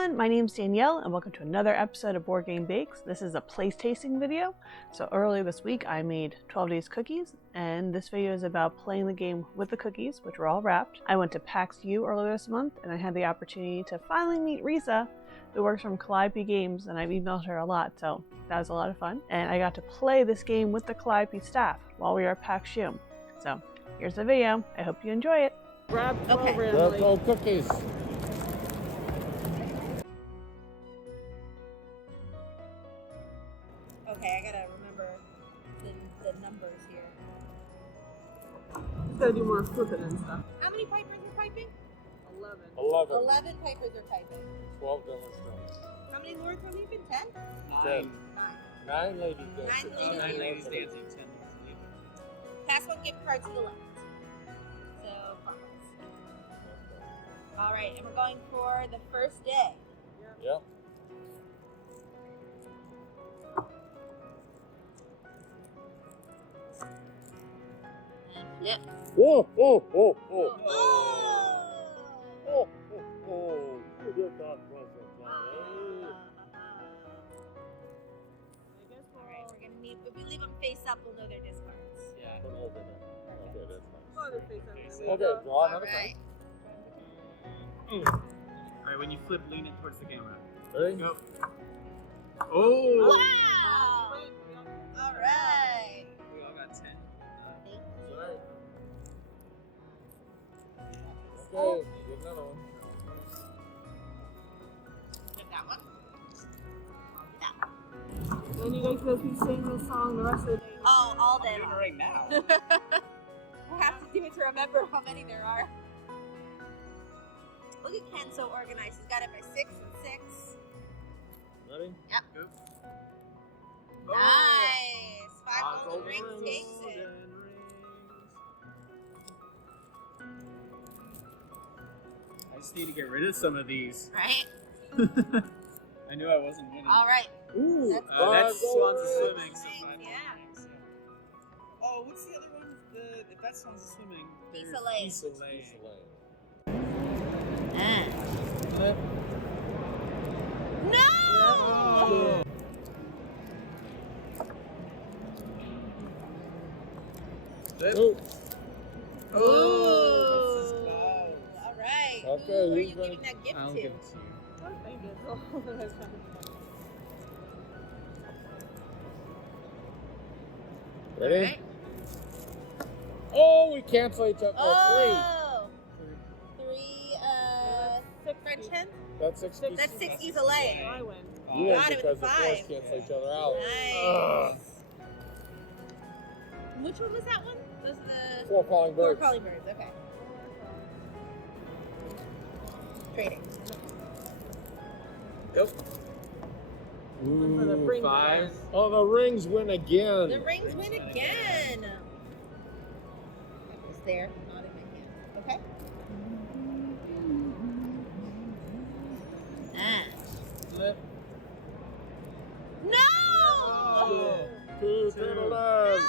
everyone, my name's Danielle and welcome to another episode of Board Game Bakes. This is a Playtasting video. So earlier this week I made 12 Days cookies, and this video is about playing the game with the cookies, which were all wrapped. I went to PAXU earlier this month and I had the opportunity to finally meet Risa, who works from Calliope Games, and I've emailed her a lot, so that was a lot of fun. And I got to play this game with the Calliope staff while we were at PAXU. So here's the video. I hope you enjoy it. Grab 12 Grab 12 cookies. Okay, I gotta remember the numbers here. Just gotta do more flipping and stuff. How many pipers are piping? 11. 11 pipers are piping. 12 demonstrators. How many lords have we been? 10? 10. 9 ladies dancing. 9 ladies dancing. 10 Pass one gift card to the left. So, fumbles. Alright, and we're going for the first day. Yep. And flip. Whoa, whoa, whoa, whoa. Oh! Oh, oh, oh. You did not press it, Alright, we're gonna need, if we leave them face up, we'll know they're discards. Yeah. Okay, that's Father face up. nice. Okay, draw another Alright. card. Alright, when you flip, lean it towards the camera. Ready? Go. Oh! Wow! Alright. We all got 10. Thank you. Right. Okay, get another one. Get that one. Then you guys go keep singing this song the rest of the day. Oh, all day I'm doing it long. right now. I have to do it to remember how many there are. Look at Ken, so organized. He's got it by 6 and 6. Ready? Yep. Go. Nice. 5 Five golden rings golden takes it. I just need to get rid of some of these. Right? I knew I wasn't winning. All right. Ooh, That's That's Swans golden Swimming. rings. So 5 Yeah. rings, yeah. Oh, what's the other one? If that's Swans Swimming. there's Soleil. Soleil. Ah. Flip. No! Oh. Flip. Ooh. Ooh. This is close. All right. Okay, Who are who's you gonna- giving that gift I'll to? give it to you. Oh, thank you. Oh, that's kind of fun. Ready? All right. Oh, we cancel each other. Oh. 3. 3, French hen? That's 60. That's 60's a lay. I win. You win Got it because with the 5. fours cancel each other out. Nice. Which one was that one? Those are the 4 calling 4 birds. calling birds. Okay. Trading. Go. One for the Ooh, rings 5. again. Oh, the rings win again. The rings win again. That was there, not in my hand. Okay. Ah. Flip. No! Oh. 2 turtle doves. No!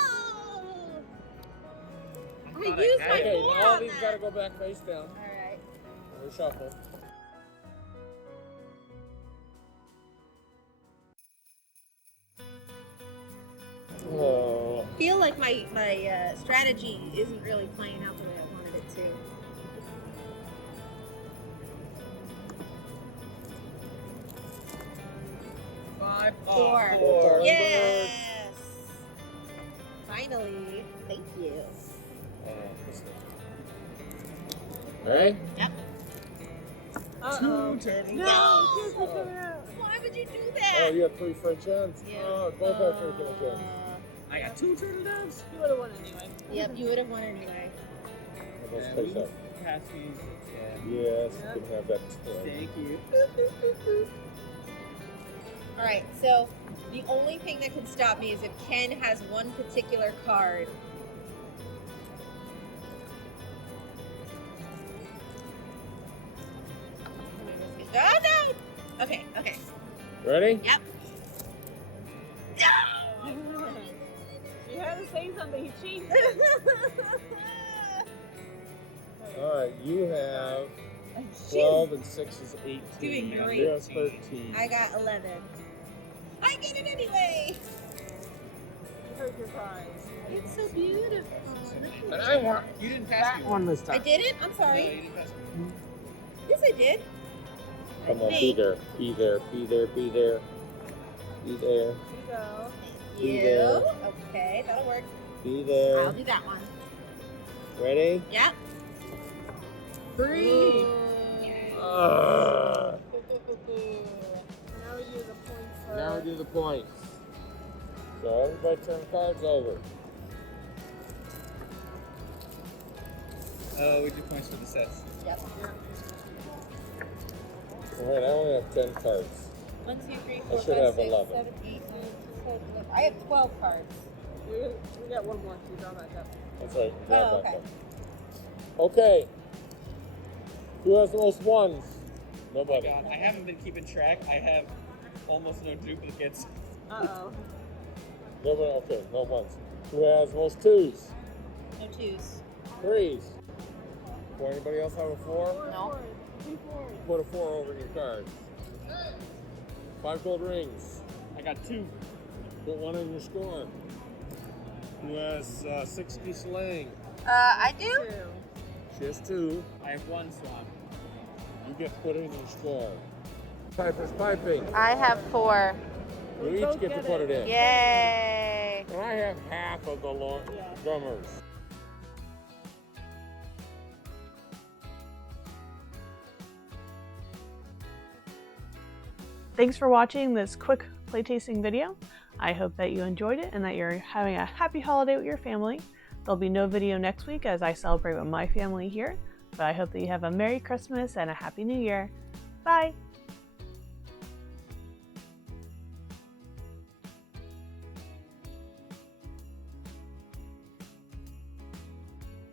I thought I used had my it. Okay, 4 now on these that. gotta go back face down. All right. We're shuffle. Oh. I feel like my strategy isn't really playing out the way I wanted it to. Five. 4. Four calling Yes. Finally. Thank you. Alright? Yep. Uh-oh. turtles. No! Oh. Why would you do Oh, that? you have 3 French hens? Yeah. Oh, both have 3 French hens. I got 2 turtle doves. You would have won anyway. Yep, you would have won anyway. Let's And face we up. pass me. Yeah. Yes, Yeah. you can have that toy. Thank you. All right, so the only thing that can stop me is if Ken has one particular card. Oh no! Okay, okay. Ready? Yep. You had to say something. He cheated. Alright, you have 12 and 6 is 18. Doing great. You're at 13. I got 11. I get it anyway. You heard your prize. It's so beautiful. And I want You didn't pass that me one this I time. didn't? I'm No, sorry. you didn't pass me. Yes, I did. Come on, be Thanks. there. Be there. Be there. Be there. Be there. Here you go. Be You. there. Okay, that'll work. Be I'll there. do that one. Ready? Yep. 3. Uh, Now we do the points for. now we do the points. So everybody turn cards over. Oh, we do points for the sets. Yep. Alright, I only have 10 cards. 1, 2, 3, I 4, should 5, have 6, 11. 7, 8, 9, 10, 11. I have 12 cards. We got one more. You draw back up. That's right. Oh, Grab okay. that one. Okay. Who has the most ones? Oh my Nobody. god, I haven't been keeping track. I have almost no duplicates. Uh-oh. Nobody. Okay, no ones. Who has the most twos? No 2s. Threes. Does anybody else have a 4? No. 2 4s. Put a 4 over your card. 5 gold rings. I got 2. Put 1 in your score. Who has 60 slang? I do? 2. She has 2. I have 1 slot. You get put in your score. Piper's piping. I have 4. You We each both get to get put it. it in. Yay! And I have half of the Yeah. drummers. Thanks for watching this quick playtasting video. I hope that you enjoyed it and that you're having a happy holiday with your family. There'll be no video next week as I celebrate with my family here, but I hope that you have a Merry Christmas and a Happy New Year. Bye!